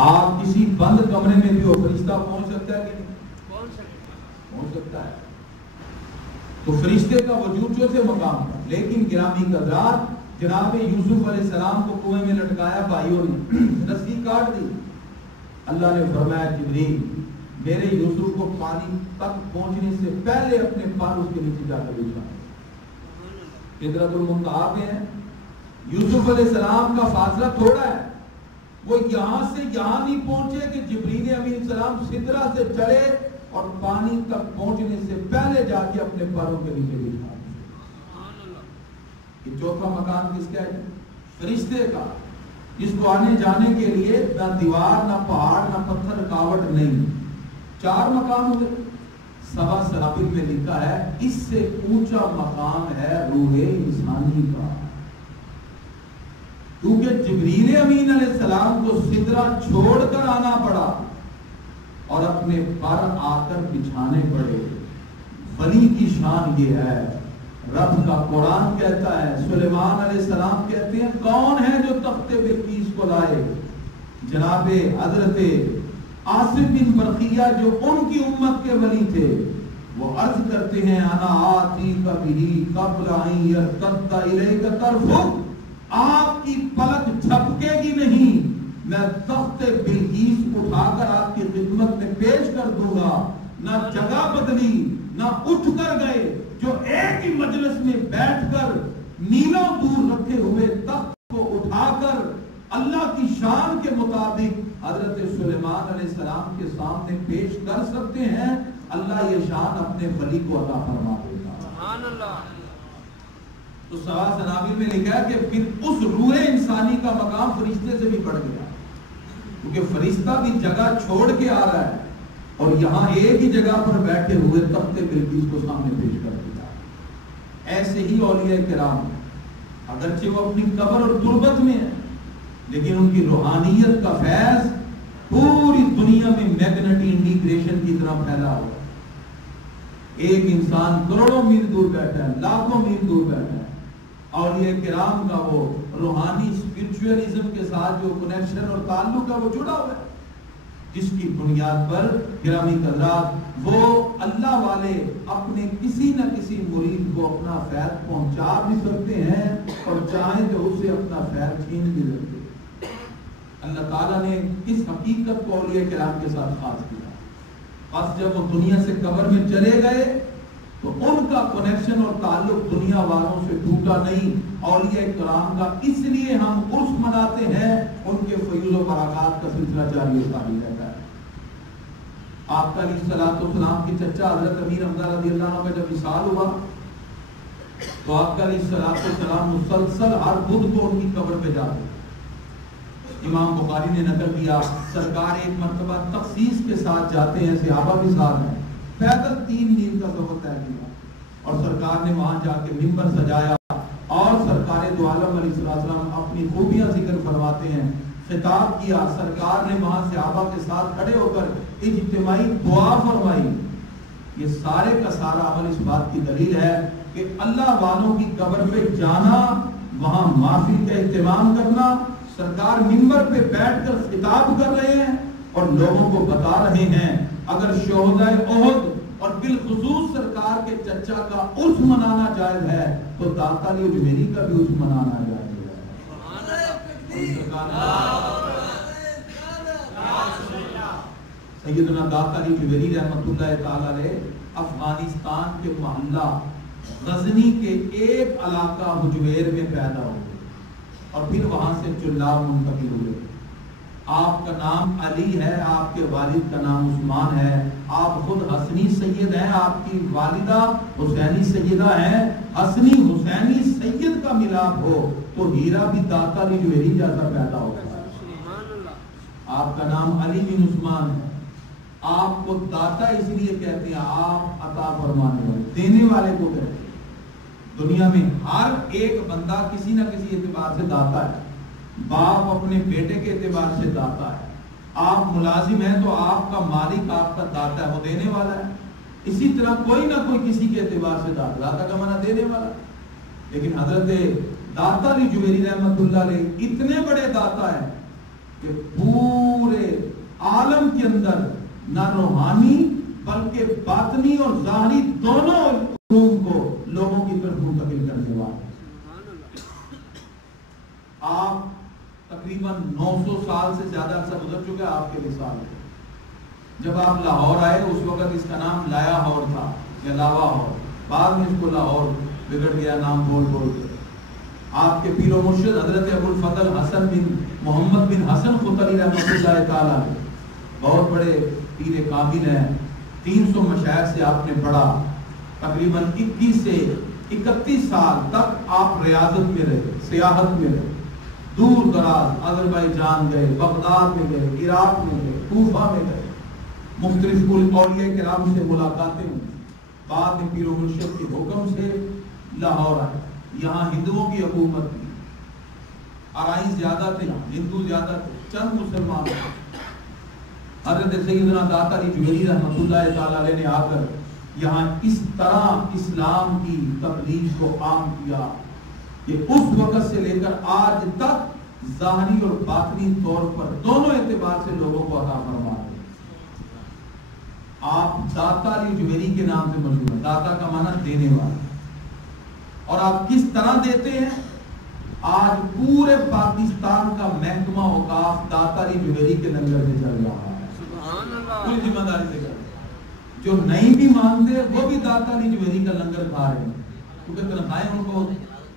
آپ کسی بند کمرے میں بھی ہو، فرشتہ پہنچ سکتا ہے کہ نہیں؟ پہنچ سکتا ہے۔ تو فرشتے کا وجود جو تھے مقام پر، لیکن گرامی قدرات جناب یوسف علیہ السلام کو کنویں میں لٹکایا، بھائیوں نے رسی کاٹ دی۔ اللہ نے فرمایا جبریل میرے یوسف کو پانی تک پہنچنے سے پہلے اپنے پار اس کے نیچے جا کر بچھا۔ سدرۃ المنتہا پہ ہیں، یوسف علیہ السلام کا فاصلہ تھوڑا ہے، وہ یہاں سے یہاں نہیں پہنچے کہ جبریل امین السلام سدرہ سے چڑھے اور پانی تک پہنچنے سے پہلے جا کے اپنے پروں کے نیچے بچھا۔ یہ چوتھا مکان کس کا ہے؟ فرشتے کا، جس کو آنے جانے کے لیے نہ دیوار نہ پہاڑ نہ پتھر رکاوٹ نہیں۔ 4 مقام ہوئے۔ سبا سرابل میں لکھا ہے اس سے اونچا مقام ہے روح انسانی کا، کیونکہ جبریل امین علیہ السلام کو سدرہ چھوڑ کر آنا پڑا اور اپنے پر آ کر بچھانے پڑے۔ ولی کی شان یہ ہے، رب کا قرآن کہتا ہے، سلیمان علیہ السلام کہتے ہیں کون ہے جو تخت بلقیس کو لائے؟ جناب حضرت آصف بن برقیہ جو ان کی امت کے ولی تھے، وہ عرض کرتے ہیں انا آتی کبھی قبل ان یرتد الیک طرفک، آپ کی پلک جھپکے گی نہیں، میں تخت بلقیس اٹھا کر آپ کی خدمت میں پیش کر دوں گا۔ نہ جگہ بدلی، نہ اٹھ کر گئے، جو ایک ہی مجلس میں بیٹھ کر میلوں دور رکھے ہوئے تخت کو اٹھا کر اللہ کی شان کے مطابق حضرت سلیمان علیہ السلام کے سامنے پیش کر سکتے ہیں۔ اللہ یہ شان اپنے ولی کو عطا فرما دیتا۔ سبحان اللہ۔ تو سوا سنابل میں لکھا ہے کہ پھر اس روح انسانی کا مقام فرشتے سے بھی بڑھ گیا، کیونکہ فرشتہ بھی جگہ چھوڑ کے آ رہا ہے اور یہاں ایک ہی جگہ پر بیٹھے ہوئے تخت بلقیس کو سامنے پیش کر دیا۔ ایسے ہی اولیاء کرام اگرچہ وہ اپنی قبر اور تربت میں ہیں، لیکن ان کی روحانیت کا فیض پوری دنیا میں میگنیٹک انٹیگریشن کی طرح پھیلا ہوا ہے۔ ایک انسان کروڑوں میل دور بیٹھا ہے، لاکھوں میل دور بیٹھا ہے، اولیاء کرام کا وہ روحانی اسپرچوئلزم کے ساتھ جو کنیکشن اور تعلق ہے وہ جڑا ہوا ہے، جس کی بنیاد پر گرامی قدرات وہ اللہ والے اپنے کسی نہ کسی مرید کو اپنا فیض پہنچا بھی سکتے ہیں اور چاہیں تو اسے اپنا فیض چھین بھی سکتے ہیں۔ اللہ تعالیٰ نے اس حقیقت کو اولیاء کرام کے ساتھ خاص کیا۔ بس جب وہ دنیا سے قبر میں چلے گئے تو ان کا کنیکشن اور تعلق دنیا والوں سے ٹوٹا نہیں۔ اولیاء کرام کا اس لیے ہم عرس مناتے ہیں، ان کے فیض و برکات کا سلسلہ جاری و ساری رہتا ہے۔ آپ کا علیہ السلام کی چچا حضرت امیر حمزہ رضی اللہ عنہ کا جب وصال ہوا تو آپ کا علیہ السلام مسلسل ہر بدھ کو ان کی قبر پہ جاتے۔ امام بخاری نے نقل کیا سرکار ایک مرتبہ تخصیص کے ساتھ جاتے ہیں، صحابہ بھی ساتھ ہیں، پیدل 3 میل کا سفر طے کیا اور سرکار نے وہاں جا کے ممبر سجایا اور سرکار دو عالم علیہ السلام اپنی خوبیاں ذکر فرماتے ہیں، خطاب کیا۔ سرکار نے وہاں صحابہ کے ساتھ کھڑے ہو کر اجتماعی دعا فرمائی۔ یہ سارے کا سارا عمل اس بات کی دلیل ہے کہ اللہ والوں کی قبر پہ جانا، وہاں محفل کا اہتمام کرنا، سرکار منبر پہ بیٹھ کر خطاب کر رہے ہیں اور لوگوں کو بتا رہے ہیں اگر شہدائے احد اور بالخصوص سرکار کے چچا کا عرس منانا جائز ہے تو داتا علی اجمیری کا بھی عرس منانا جائز ہے۔ سیدنا داتا علی اجمیری رحمۃ اللہ تعالی علیہ افغانستان کے محلہ غزنی کے ایک علاقہ حجویر میں پیدا ہوئے اور پھر وہاں سے چلاب منتقل ہوئے۔ آپ کا نام علی ہے، آپ کے والد کا نام عثمان ہے، آپ خود حسنی سید ہیں، آپ کی والدہ حسینی سیدہ ہیں۔ حسنی حسینی سید کا ملاپ ہو تو ہیرا بھی داتا علی جوہری جیسا پیدا ہوگا۔ آپ کا نام علی بن عثمان ہے، آپ کو داتا اس لیے کہتے ہیں، آپ عطا فرمانے والے، دینے والے کو کہتے ہیں۔ دنیا میں ہر ایک بندہ کسی نہ کسی اعتبار سے داتا ہے، باپ اپنے بیٹے کے اعتبار سے داتا ہے، آپ ملازم ہیں تو آپ کا مالک آپ کا داتا ہے، وہ دینے والا ہے۔ اسی طرح کوئی نہ کوئی کسی کے اعتبار سے داتا کا معنی دینے والا۔ لیکن حضرت داتا علی جوہری رحمۃ اللہ علیہ اتنے بڑے داتا ہیں کہ پورے عالم کے اندر نہ روحانی بلکہ باطنی اور ظاہری دونوں علوم کو لوگوں کی طرف منتقل کرنے والے. آپ تقریباً 900 سال سے زیادہ عرصہ گزر چکا ہے آپ کے وصال سے. جب آپ لاہور آئے اس وقت اس کا نام لاہور تھا یا لاہور، بعد میں اس کو لاہور بگڑ گیا نام بول کے. آپ کے پیر و مرشد حضرت ابو الفضل حسن بن محمد بن حسن ختلی رحمۃ اللہ تعالی بہت بڑے پیر کامل ہیں. 300 مشائخ سے آپ نے پڑھا. تقریباً 21 سے 31 سال تک آپ ریاضت میں رہے، سیاحت میں رہے. دور دراز آذربائیجان گئے، بغداد میں گئے، عراق میں گئے، کوفہ میں گئے. مختلف اولیاء کرام سے ملاقاتیں ہوئی. بعد میں پیر و مرشد کے حکم سے لاہور آئے. یہاں ہندوؤں کی حکومت تھی. آرائی زیادہ تھے، ہندو زیادہ تھے، چند مسلمان تھے. حضرت سیدنا داتا علی جویری رحمۃ اللہ تعالی علیہ نے آ کر یہاں اس طرح اسلام کی تبلیغ کو عام کیا کہ اس وقت سے لے کر آج تک ظاہری اور باطنی طور پر دونوں اعتبار سے لوگوں کو عطا فرما رہے. آپ داتا علی جویری کے نام سے مشہور ہیں. داتا کا معنی دینے والا. اور آپ کس طرح دیتے ہیں؟ آج پورے پاکستان کا محکمہ اوقاف داتا علی جویری کے لنگر سے چل رہا ہے. پوری ذمہ داری سے کر. جو نہیں بھی مانتے وہ بھی داتا علی جویری کا لنگر کھا رہے ہیں کیونکہ تنخواہیں ان کو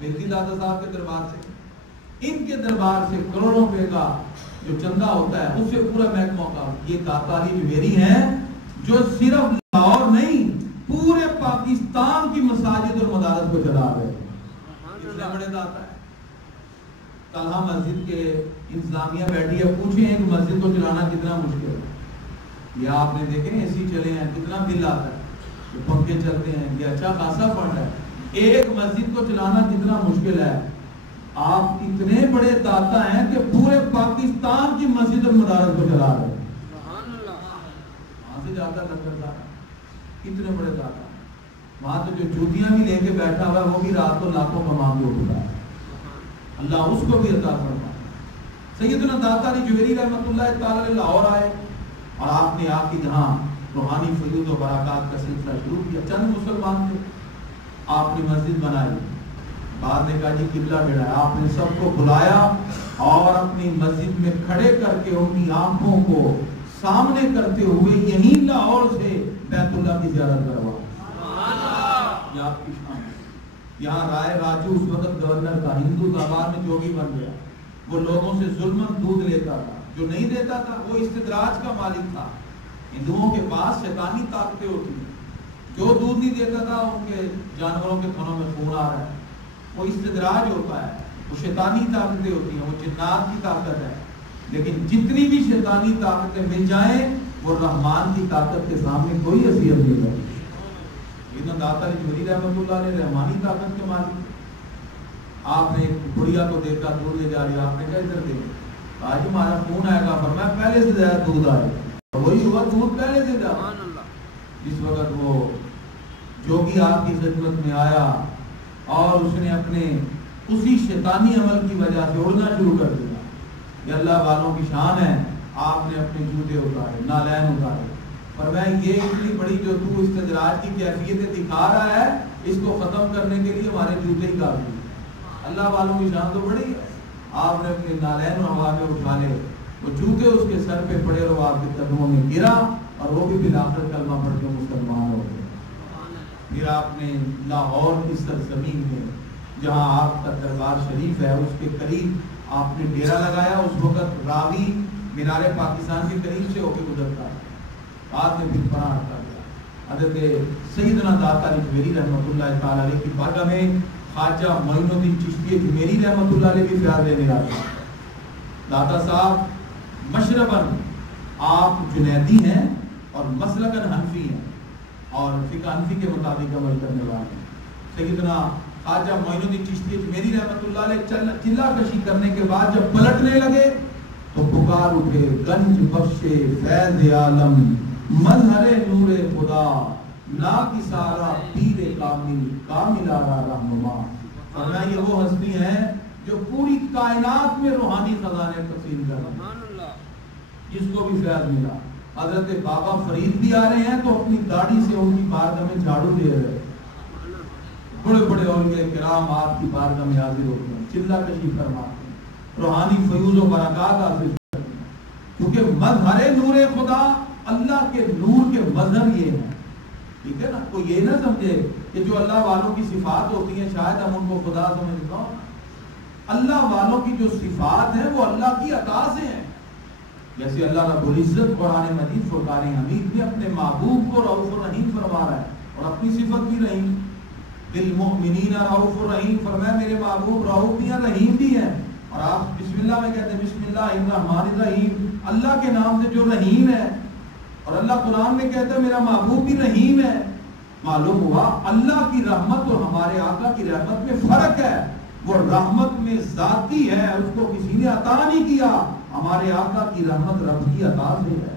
ملتی داتا صاحب کے دربار سے. ان کے دربار سے کروڑوں روپے کا جو چندہ ہوتا ہے اس سے پورا محکمہ کا. یہ داتا علی جویری ہیں جو صرف لاہور نہیں پورے پاکستان کی مساجد اور مدارس کو چلا رہے ہیں. اتنے بڑے داتا ہے. طلحہ مسجد کے انتظامیہ بیٹھی ہے، پوچھیں ایک مسجد کو چلانا کتنا مشکل ہے. یہ آپ نے دیکھیں اے سی چلے ہیں کتنا بل آتا ہے، یہ پنکھے چلتے ہیں، یہ اچھا خاصا فنڈ ہے. ایک مسجد کو چلانا کتنا مشکل ہے. آپ اتنے بڑے داتا ہیں کہ پورے پاکستان کی مسجد اور مدارس کو چلا رہے ہیں. وہاں سے جاتا لنگر داتا اتنے بڑے داتا. وہاں تو جو جوتیاں بھی لے کے بیٹھا ہوا ہے وہ بھی رات کو لاکھوں کما کے اٹھتا ہے. اللہ اس کو بھی عطا فرمائے. سیدنا داتا علی جویری رحمۃ اللہ تعالی لاہور آئے اور آپ نے آ کے جہاں روحانی فیوض و برکات کا سلسلہ شروع کیا. چند مسلمان تھے، آپ نے مسجد بنائی. بعد نے کہا جی قبلہ ٹیڑھا ہے. آپ نے سب کو بلایا اور اپنی مسجد میں کھڑے کر کے ان کی آنکھوں کو سامنے کرتے ہوئے یہیں لاہور سے بیت اللہ کی زیارت کروا. یہ آپ کی شان ہے. یہاں رائے راجو اس وقت گورنر تھا، ہندو تھا، بعد میں جوگی بن گیا. وہ لوگوں سے ظلمن دودھ لیتا تھا، جو نہیں دیتا تھا وہ استدراج کا مالک تھا. ہندوؤں کے پاس شیطانی طاقتیں ہوتی ہیں. جو دودھ نہیں دیتا تھا ان کے جانوروں کے تھنوں میں خون آ رہا ہے، وہ استدراج ہوتا ہے. وہ شیطانی طاقتیں ہوتی ہیں، وہ جنات کی طاقت ہے. لیکن جتنی بھی شیطانی طاقتیں مل جائیں وہ رحمان کی طاقت کے سامنے کوئی حیثیت نہیں ہے. لیکن داتا علی جویری رحمۃ اللہ علیہ رحمانی طاقت کے مالک. آپ نے ایک بڑھیا کو دیکھا دودھ لے جا رہی. آپ نے کہا ادھر دیکھ. آج ہمارا خون آئے گا، فرمایا پہلے سے زیادہ دودھ آئے. وہی ہوا دودھ پہلے سے زیادہ. جس وقت وہ جوگی آپ کی خدمت میں آیا اور اس نے اپنے اسی شیطانی عمل کی وجہ سے اڑنا شروع کر دیا. یہ اللہ والوں کی شان ہے. آپ نے اپنے جوتے اتارے، نالین اتارے. فرمایا یہ اتنی بڑی جو تو استدراج کی کیفیتیں دکھا رہا ہے اس کو ختم کرنے کے لیے ہمارے جوتے ہی کافی. اللہ والوں کی شان تو بڑی ہے. آپ نے اپنے نالین ہوا میں اٹھا لے، وہ جوتے اس کے سر پہ پڑے اور آپ کے قدموں میں گرا اور وہ بھی بلاخر کلمہ پڑھ کے مسلمان ہو گئے. پھر آپ نے لاہور کی سرزمین میں جہاں آپ کا دربار شریف ہے اس کے قریب آپ نے ڈیرا لگایا. اس وقت راوی مینار پاکستان کے قریب سے ہو کے گزرتا ہے. بعد میں پھر پناہ ہٹا گیا. حضرت سیدنا داتا علی جویری رحمۃ اللہ تعالی علیہ کی بارگاہ میں خواجہ معین الدین چشتی جمیری رحمۃ اللہ علیہ بھی فیاض لینے آتے ہیں. داتا صاحب مشرباً آپ جنیدی ہیں اور مسلکاً حنفی ہیں اور فقہ حنفی کے مطابق عمل کرنے والے ہیں. سیدنا خواجہ معین الدین چشتی جمیری رحمۃ اللہ علیہ چلا کشی کرنے کے بعد جب پلٹنے لگے تو پکار اٹھے گنج بخشے فیض عالم مظہر نور خدا لا کی سارا پیر کامل کامل آرا رہنما. فرمایا یہ وہ ہستی ہیں جو پوری کائنات میں روحانی خزانے تقسیم کر رہے ہیں. جس کو بھی فیض ملا. حضرت بابا فرید بھی آ رہے ہیں تو اپنی داڑھی سے ان کی بارگاہ میں جھاڑو دے رہے. بڑے بڑے اولیاء کرام آپ کی بارگاہ میں حاضر ہوتے ہیں, چلہ کشی فرماتے ہیں, روحانی فیوز و برکات حاصل کرتے ہیں. کیونکہ مظہر نور خدا, اللہ کے نور کے مظہر یہ ہیں. ٹھیک ہے نا, کوئی یہ نہ سمجھے کہ جو اللہ والوں کی صفات ہوتی ہیں شاید ہم ان کو خدا سمجھتا ہوں. اللہ والوں کی جو صفات ہیں وہ اللہ کی عطا سے ہیں. جیسے اللہ رب العزت قرآن مجید فرقان حمید میں اپنے محبوب کو رؤوف الرحیم فرما رہا ہے, اور اپنی صفت بھی رحیم. بالمؤمنین رؤوف الرحیم فرمایا میرے محبوب رؤوف بھی ہیں رحیم بھی ہیں. اور آپ بسم اللہ میں کہتے ہیں بسم اللہ الرحمن الرحیم, اللہ کے نام سے جو رحیم ہے. اور اللہ قرآن میں کہتا ہے میرا محبوب بھی رحیم ہے. معلوم ہوا اللہ کی رحمت اور ہمارے آقا کی رحمت میں فرق ہے. وہ رحمت میں ذاتی ہے, اس کو کسی نے عطا نہیں کیا. ہمارے آقا کی رحمت رب کی عطا سے ہے.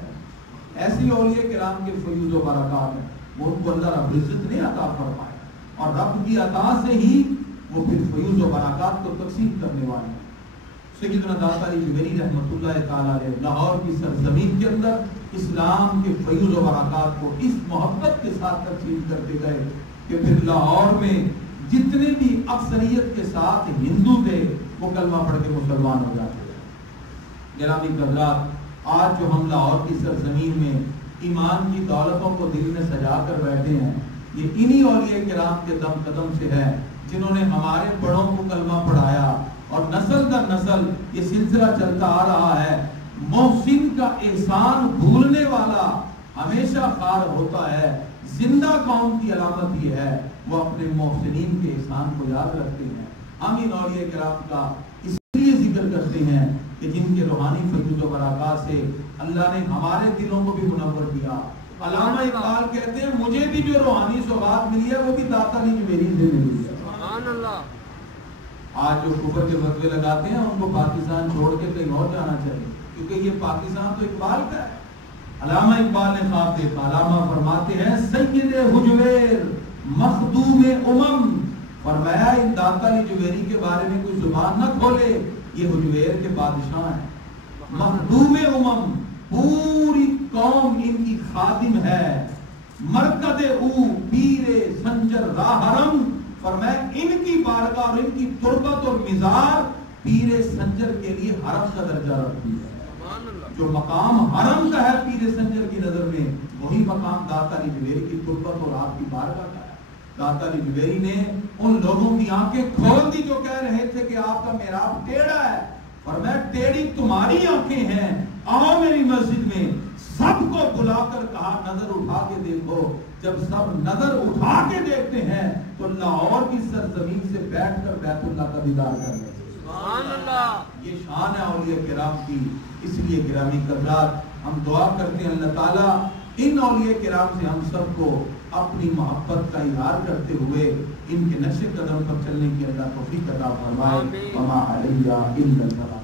ایسی اولیاء کرام کے فیوز و برکات ہیں, وہ ان کو اللہ رب العزت نے عطا فرمائے, اور رب کی عطا سے ہی وہ پھر فیوز و برکات کو تقسیم کرنے والے ہیں. سیدنا داتا علی جویری رحمۃ اللہ تعالی علیہ لاہور کی سرزمین کے اندر اسلام کے فیوز و برکات کو اس محبت کے ساتھ تقسیم کرتے گئے کہ پھر لاہور میں جتنے بھی اکثریت کے ساتھ ہندو تھے وہ کلمہ پڑھ کے مسلمان ہو جاتے ہیں. گرامی حضرات, آج جو ہم لاہور کی سرزمین میں ایمان کی دولتوں کو دل میں سجا کر بیٹھے ہیں, یہ انہی اولیاء کرام کے دم قدم سے ہے جنہوں نے ہمارے بڑوں کو کلمہ پڑھایا, اور نسل در نسل یہ سلسلہ چلتا آ رہا ہے. محسن کا احسان بھولنے والا ہمیشہ خوار ہوتا ہے. زندہ قوم کی علامت یہ ہے وہ اپنے محسنین کے احسان کو یاد رکھتے ہیں. ہم ان اولیاء کرام کا اس لیے ذکر کرتے ہیں کہ جن کے روحانی فیوز و برکات سے اللہ نے ہمارے دلوں کو بھی منور کیا. علامہ اقبال کہتے ہیں مجھے بھی جو روحانی سوغات ملی ہے وہ بھی داتا علی جویری سے ملی ہے. سبحان اللہ. آج جو کفر کے فتوے لگاتے ہیں ان کو پاکستان چھوڑ کے کہیں اور جانا چاہیے, کیونکہ یہ پاکستان تو اقبال کا ہے. علامہ اقبال نے خواب دیکھا. علامہ فرماتے ہیں سید حجویر مخدوم امم, فرمایا ان داتا علی جویری کے بارے میں کوئی زبان نہ کھولے, یہ حجویر کے بادشاہ ہیں. مخدوم امم, پوری قوم ان کی خادم ہے. مرکز او پیر سنجر راہرم, فرمایا ان کی بارگاہ اور ان کی تربت اور مزار پیر سنجر کے لیے حرم کا درجہ رکھتی ہے. جو مقام حرم کا ہے پیر سنجر کی نظر میں, وہی مقام داتا علی جویری کی تربت اور آپ کی بارگاہ کا ہے. داتا علی جویری نے ان لوگوں کی آنکھیں کھول دی جو کہہ رہے تھے کہ آپ کا محراب ٹیڑھا ہے, اور میں ٹیڑھی تمہاری آنکھیں ہیں, آؤ میری مسجد میں. سب کو بلا کر کہا نظر اٹھا کے دیکھو. جب سب نظر اٹھا کے دیکھتے ہیں تو لاہور کی سرزمین سے بیٹھ کر بیت اللہ کا دیدار کر لیں. سبحان اللہ. یہ شان ہے اولیاء کرام کی. اس لیے گرامی حضرات ہم دعا کرتے ہیں اللہ تعالیٰ ان اولیاء کرام سے ہم سب کو اپنی محبت کا اظہار کرتے ہوئے ان کے نقش قدم پر چلنے کی اللہ توفیق عطا فرمائے. وما علیہ الا البلاغ.